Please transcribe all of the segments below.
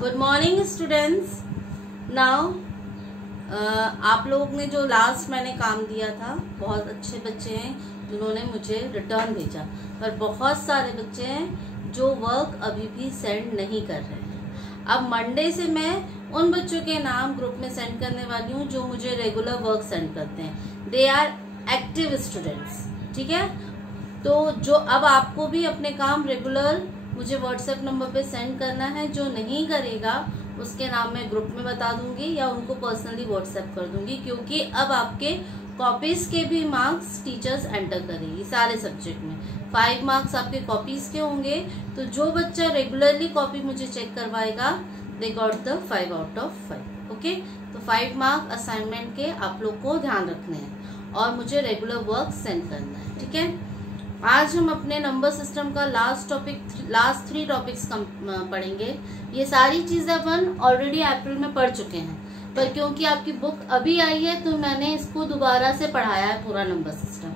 Good morning students. Now आप लोग ने जो लास्ट मैंने काम दिया था, बहुत अच्छे बच्चे हैं जिन्होंने मुझे रिटर्न भेजा, पर बहुत सारे बच्चे हैं जो वर्क अभी भी सेंड नहीं कर रहे हैं। अब मंडे से मैं उन बच्चों के नाम ग्रुप में सेंड करने वाली हूँ जो मुझे रेगुलर वर्क सेंड करते हैं। दे आर एक्टिव स्टूडेंट्स, ठीक है। तो जो अब आपको भी अपने काम रेगुलर मुझे व्हाट्सएप नंबर पे सेंड करना है, जो नहीं करेगा उसके नाम मैं ग्रुप में बता दूंगी या उनको पर्सनली व्हाट्सएप कर दूंगी, क्योंकि अब आपके कॉपीज के भी मार्क्स टीचर्स एंटर करेगी सारे सब्जेक्ट में। 5 मार्क्स आपके कॉपीज के होंगे, तो जो बच्चा रेगुलरली कॉपी मुझे चेक करवाएगा they got the 5 out of 5। Okay, तो 5 मार्क असाइनमेंट के आप लोग को ध्यान रखने हैं और मुझे रेगुलर वर्क सेंड करना है, ठीक है। आज हम अपने नंबर सिस्टम का लास्ट 3 टॉपिक्स पढ़ेंगे। ये सारी चीजें अपन ऑलरेडी अप्रैल में पढ़ चुके हैं, पर क्योंकि आपकी बुक अभी आई है तो मैंने इसको दोबारा से पढ़ाया है पूरा number system.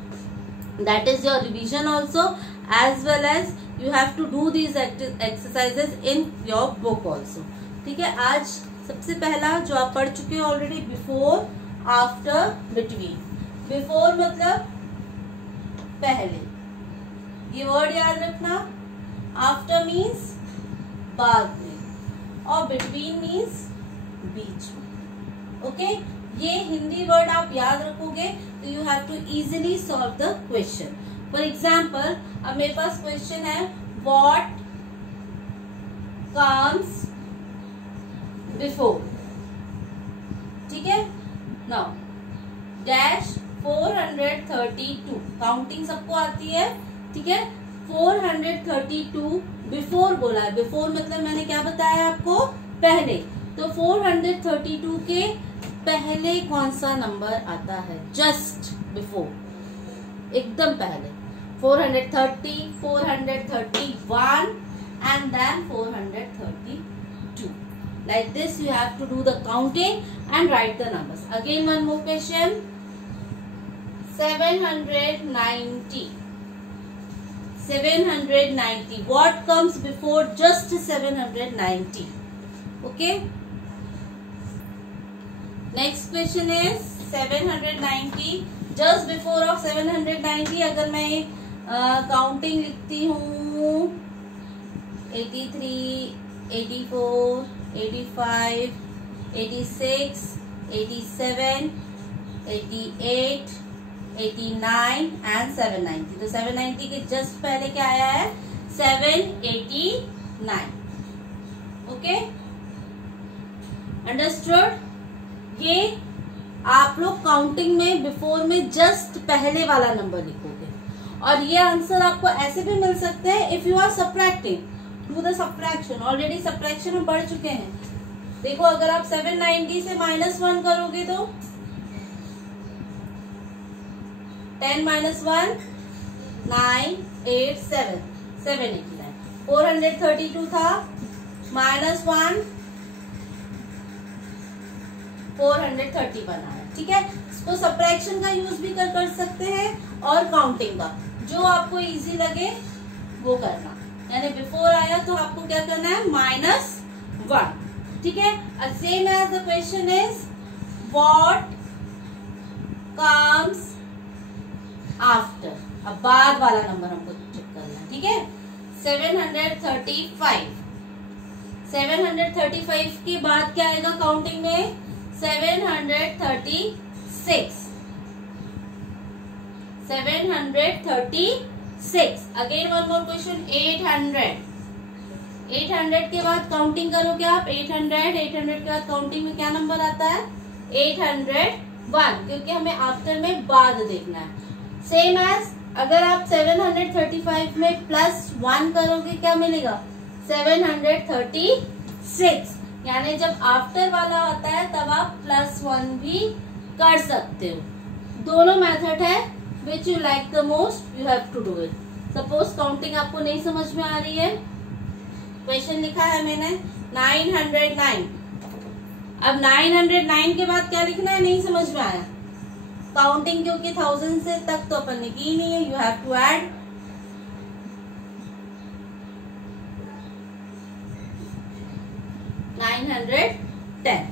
That is your revision also, as well as you have to do these exercises in your book also, ठीक है। आज सबसे पहला जो आप पढ़ चुके हैं already, before, after, between. Before मतलब पहले, ये वर्ड याद रखना। आफ्टर मीन्स बाद में, और बिटवीन मीन्स बीच में। ओके, ये हिंदी वर्ड आप याद रखोगे तो you have to easily solve the question. For example, अब मेरे पास क्वेश्चन है, व्हाट कम्स बिफोर, ठीक है। नाउ डैश 432, काउंटिंग सबको आती है, ठीक है। 432 बिफोर बोला है। बिफोर मतलब मैंने क्या बताया आपको, पहले। तो 432 के पहले कौन सा नंबर आता है, जस्ट बिफोर, एकदम पहले। 430, 431 and then 432। Like this you have to do the counting and write the numbers. Again one more question, 790, 790, what comes before just 790? Okay, next question is 790, just before of 790 अगर मैं counting लिखती हूँ 83, 84, 85, 86, 87, 88, 89 and 790। तो 790 के just पहले क्या आया है, 789। Okay, understood. ये आप लोग काउंटिंग में बिफोर में जस्ट पहले वाला नंबर लिखोगे, और ये आंसर आपको ऐसे भी मिल सकते हैं if you are subtracting. Do the subtraction, already subtraction हम पढ़ चुके हैं। देखो, अगर आप 790 से -1 करोगे तो 10 - 1 9, 8, 7, 789। 432 था, -1 431 आया, ठीक है। इसको सब्ट्रैक्शन का यूज भी कर सकते हैं और काउंटिंग का, जो आपको इजी लगे वो करना। यानी बिफोर आया तो आपको क्या करना है, -1, ठीक है। Same as the question is what comes after, अब बाद वाला नंबर हमको चेक करना है, ठीक है। 735, 735 के बाद क्या आएगा काउंटिंग में, 736, 736। अगेन वन मोर क्वेश्चन, 800, 800 के बाद काउंटिंग करोगे आप, 800 के बाद काउंटिंग में क्या नंबर आता है, 801, क्योंकि हमें आफ्टर में बाद देखना है। सेम एज अगर आप 735 में +1 करोगे क्या मिलेगा, 736। यानी जब आफ्टर वाला आता है तब आप +1 भी कर सकते हो। दोनों मेथड है, which you like the most you have to do it. Suppose counting आपको नहीं समझ में आ रही है, क्वेश्चन लिखा है मैंने 909। अब 909 के बाद क्या लिखना है, नहीं समझ में आया। काउंटिंग क्योंकि 1000 से तक तो अपन ने की नहीं है, you have to add 9 910.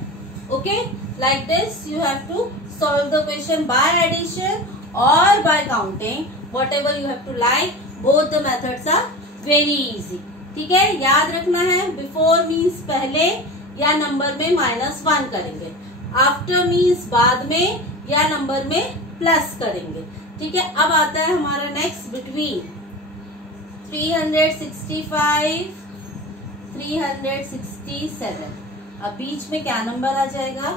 Okay, like this you have to solve the question by addition or by counting, whatever you have to like. Both the methods are very easy. ठीक है, याद रखना है बिफोर मीन्स पहले या number में -1 करेंगे, after means बाद में या नंबर में प्लस करेंगे. ठीक है, अब आता है हमारा नेक्स्ट बिटवीन 365 367. अब बीच में क्या नंबर आ जाएगा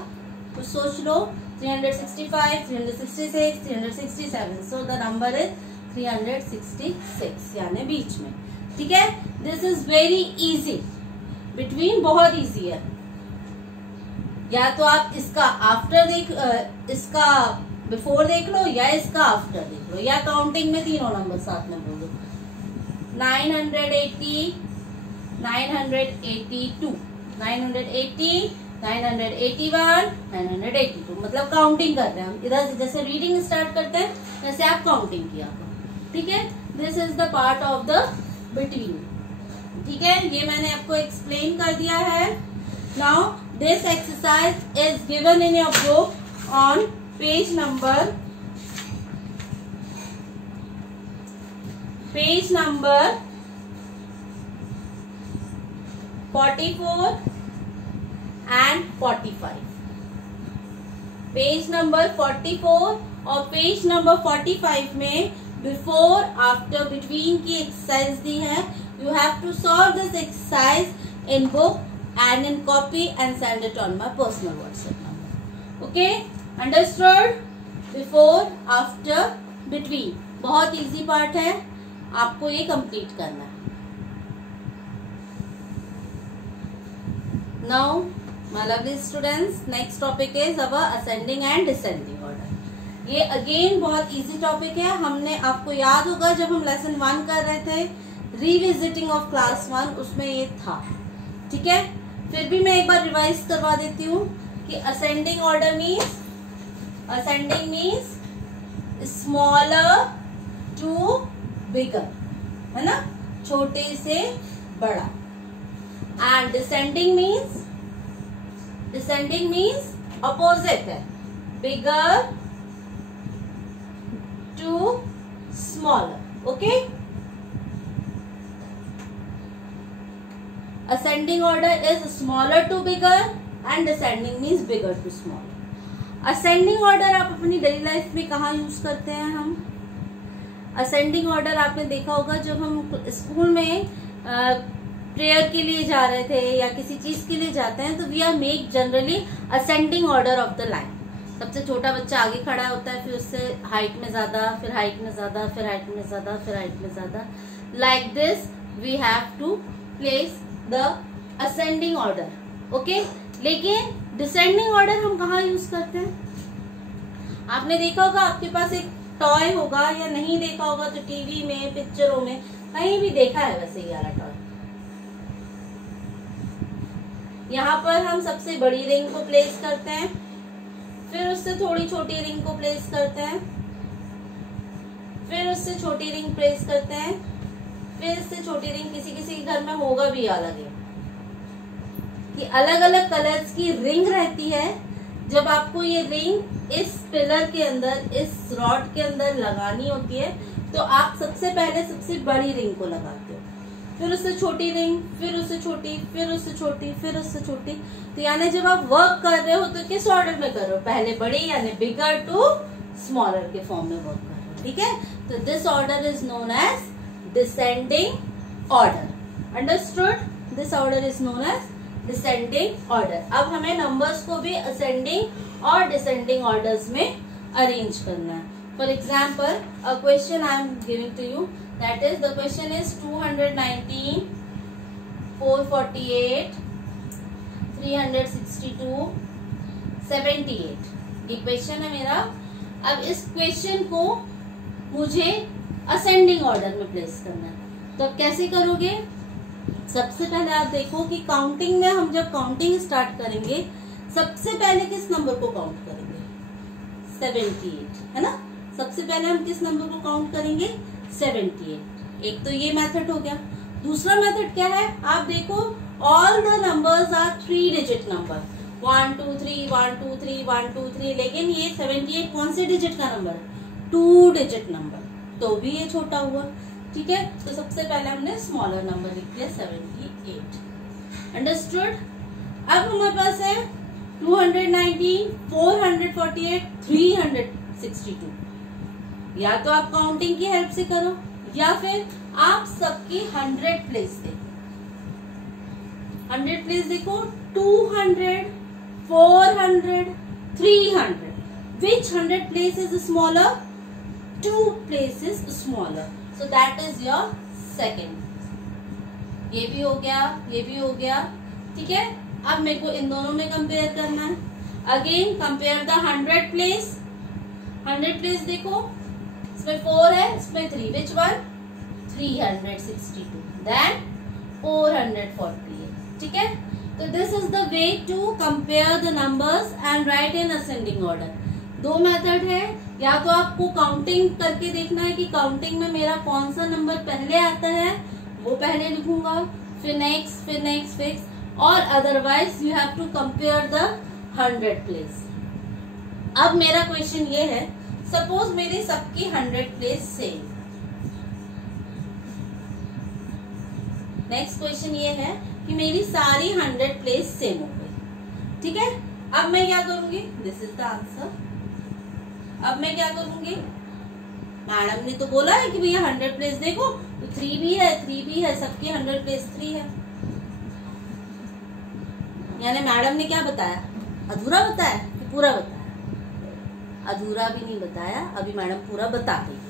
तो सोच लो. 365 366 367. सो द नंबर इज 366 यानी बीच में. ठीक है, this is very easy. Between बहुत इजी है. या तो आप इसका आफ्टर इसका बिफोर देख लो या इसका आफ्टर देख लो या काउंटिंग में तीनों नंबर साथ में बोलो. 980 982 980 981 982. मतलब काउंटिंग कर रहे हैं हम. इधर से जैसे रीडिंग स्टार्ट करते हैं वैसे आप काउंटिंग किया करो. ठीक है, this is the part of the between. ठीक है, ये मैंने आपको एक्सप्लेन कर दिया है. Now this exercise is given in your book on page number 44 and 45. Page number 44 और पेज नंबर 45 में बिफोर आफ्टर बिटवीन की एक्सरसाइज दी है. You have to solve this exercise in book and in copy and send it on my personal WhatsApp number. Okay, understood? Before, after, between. बहुत easy part है, आपको ये complete करना है. Now, my lovely students, next topic is our ascending and descending order. ये again बहुत easy topic है. हमने आपको याद होगा जब हम लेसन 1 कर रहे थे रिविजिटिंग ऑफ क्लास 1, उसमें ये था. ठीक है, फिर भी मैं एक बार रिवाइज करवा देती हूँ कि ascending order means smaller to bigger, है ना, छोटे से बड़ा. एंड डिसेंडिंग मीन्स अपोजिट है, bigger to smaller. Okay, ascending order is smaller to bigger and descending means bigger to smaller. ascending order आप अपनी डेली लाइफ में कहाँ यूज करते हैं हम? ascending order आपने देखा होगा जब हम स्कूल में प्रेयर के लिए जा रहे थे या किसी चीज के लिए जाते हैं तो we are make generally ascending order of the line. सबसे छोटा बच्चा आगे खड़ा होता है, फिर उससे हाइट में ज्यादा, फिर हाइट में ज्यादा, फिर हाइट में ज्यादा, फिर हाइट में ज्यादा. Like this we have to place the ascending order. Okay, लेकिन डिसेंडिंग ऑर्डर हम कहाँ यूज करते हैं? आपने देखा होगा, आपके पास एक टॉय होगा या नहीं देखा होगा तो टीवी में, पिक्चरों में कहीं भी देखा है वैसे ये वाला टॉय. यहाँ पर हम सबसे बड़ी रिंग को प्लेस करते हैं, फिर उससे थोड़ी छोटी रिंग को प्लेस करते हैं, फिर उससे छोटी रिंग प्लेस करते हैं, फिर इससे छोटी रिंग. किसी किसी के घर में होगा भी अलग है कि अलग अलग कलर्स की रिंग रहती है. जब आपको ये रिंग इस पिलर के अंदर, इस रॉड के अंदर लगानी होती है तो आप सबसे पहले सबसे बड़ी रिंग को लगाते हो, फिर उससे छोटी रिंग, फिर उससे छोटी, फिर उससे छोटी, फिर उससे छोटी. तो यानी जब आप वर्क कर रहे हो तो किस ऑर्डर में कर रहे हो? पहले बड़ी यानी बिगर टू स्मॉलर के फॉर्म में वर्क कर रहे हो. ठीक है, तो this order is known as descending order. Understood? This order is known as descending order. अब हमें numbers को भी ascending और descending orders में arrange करना है. For example, a question I am giving to you, that is the question is 219, 448, 362, 78. ये question है मेरा. अब इस क्वेश्चन को मुझे असेंडिंग ऑर्डर में प्लेस करना है. तो अब कैसे करोगे? सबसे पहले आप देखो कि काउंटिंग में हम जब काउंटिंग स्टार्ट करेंगे सबसे पहले किस नंबर को काउंट करेंगे? 78, है ना. सबसे पहले हम किस नंबर को काउंट करेंगे? 78. एक तो ये मेथड हो गया. दूसरा मेथड क्या है? आप देखो, all the numbers are 3 digit number 1 2 3 1 2 3 1 2 3, लेकिन ये 78 कौन से डिजिट का नंबर है? 2 डिजिट नंबर, तो भी ये छोटा हुआ। ठीक है, तो सबसे पहले हमने स्मॉलर नंबर लिख दिया 78। अंडरस्टूड? अब हमारे पास है 219, 448, 362। या तो आप काउंटिंग की हेल्प से करो या फिर आप सबकी 100 प्लेस देखो। 100 प्लेस देखो, 200, 400, 300. Which 100 place is smaller? 2 places smaller. So that is your second. ये भी हो गया, ये भी हो गया। ठीक है, अब मेरे को इन दोनों में कंपेयर करना है। Again compare the 100 place. 100 place देखो, इसमें 4 है, इसमें 3, विच वन? 362, देन 448। ठीक है, तो this is the way to compare the numbers and write in ascending order. 2 method है, या तो आपको काउंटिंग करके देखना है कि काउंटिंग में मेरा कौन सा नंबर पहले आता है, वो पहले लिखूंगा, फिर नेक्स्ट, फिर नेक्स्ट, फिक्स, और otherwise you have to compare the 100 place. अब मेरा क्वेश्चन ये है, सपोज मेरी सबकी 100 प्लेस सेम। नेक्स्ट क्वेश्चन ये है कि मेरी सारी 100 प्लेस सेम हो गई। ठीक है, अब मैं क्या करूंगी? This is the answer. अब मैं क्या करूंगी? मैडम ने तो बोला है कि भैया 100 प्लेस देखो, तो 3 भी है, 3 भी है, सबकी 100 प्लेस 3 है। यानी मैडम ने क्या बताया? अधूरा बताया कि पूरा बताया? अधूरा भी नहीं बताया, अभी मैडम पूरा बता रही है।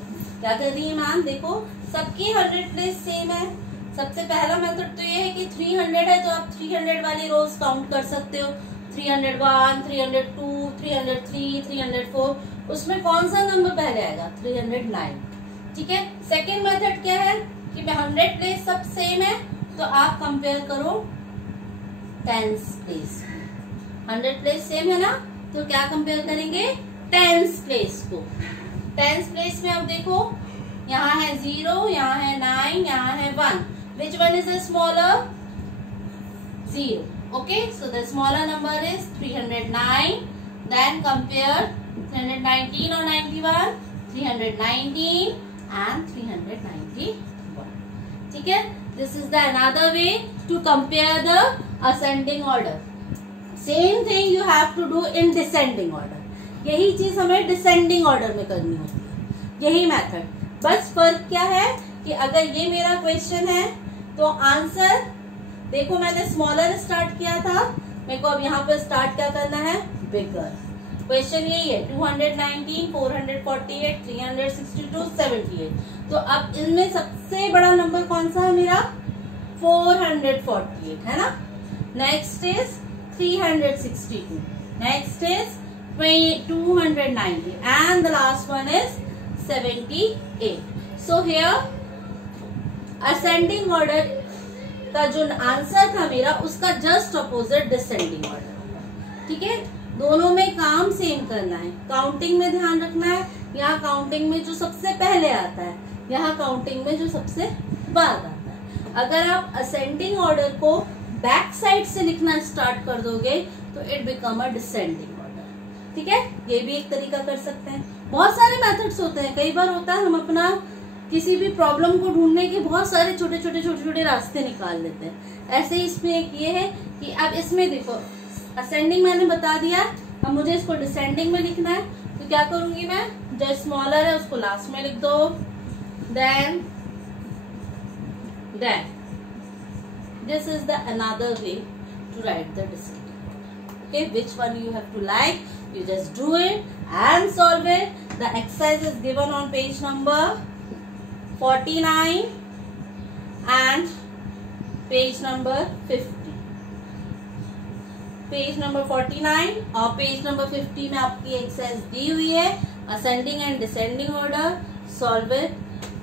क्या कर रही है मैम? देखो, सबकी 100 प्लेस सेम है। सबसे पहला मेथड तो ये है कि 300 है, तो आप 300 वाली रोज काउंट कर सकते हो। 301, 302, 303, 304, उसमें कौन सा नंबर पहले आएगा? 309। ठीक है, सेकेंड मेथड क्या है कि 100 प्लेस सब सेम है, तो आप कंपेयर करो 10s प्लेस। 100 प्लेस सेम है ना, तो क्या कंपेयर करेंगे? 10s प्लेस को। 10s प्लेस में अब देखो, यहाँ है 0, यहाँ है 9, यहाँ है 1। Which one is the smaller? 0. Okay, so the smaller number is 309. Then compare 319 or 91, 319 and 391. ठीक है, this is the another way to compare the ascending order. Same thing you have to do in descending order. यही चीज हमें descending order में करनी होती है, यही मेथड। बस फर्क क्या है कि अगर ये मेरा क्वेश्चन है तो आंसर देखो, मैंने स्मॉलर स्टार्ट किया था, मेरे को अब यहाँ पे स्टार्ट क्या करना है? बिगर। क्वेश्चन यही है, 219, 448, 362, 78। तो अब इनमें सबसे बड़ा नंबर कौन सा है मेरा? 448 है ना। Next is 362, next is 290 and the last one is 78. So here ascending order का जो आंसर था मेरा, उसका जस्ट अपोजिट डिसेंडिंग ऑर्डर। ठीक है, दोनों में काम सेम करना है। काउंटिंग में ध्यान रखना है, यहाँ काउंटिंग में जो सबसे पहले आता है, यहाँ काउंटिंग में जो सबसे बाद आता है। अगर आप असेंडिंग ऑर्डर को बैक साइड से लिखना स्टार्ट कर दोगे तो इट बिकम अ डिसेंडिंग। ठीक है, ये भी एक तरीका कर सकते हैं। बहुत सारे मेथड्स होते हैं। कई बार होता है हम अपना किसी भी प्रॉब्लम को ढूंढने के बहुत सारे छोटे छोटे रास्ते निकाल लेते हैं। ऐसे ही इसमें एक ये है कि अब इसमें देखो, असेंडिंग मैंने बता दिया, अब मुझे इसको डिसेंडिंग में लिखना है, तो क्या करूंगी मैं? जो स्मॉलर है उसको लास्ट में लिख दो, then this is the another way to write the descending. Okay, which one you have to like, you just do it and solve it. The exercise is given on page number 49 and page number 50. Page number 49 और page number 50 में आपकी exercise दी हुई है, ascending and descending order. Solve it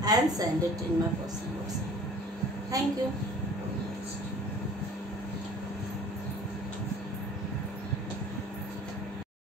and send it in my personal WhatsApp. Thank you.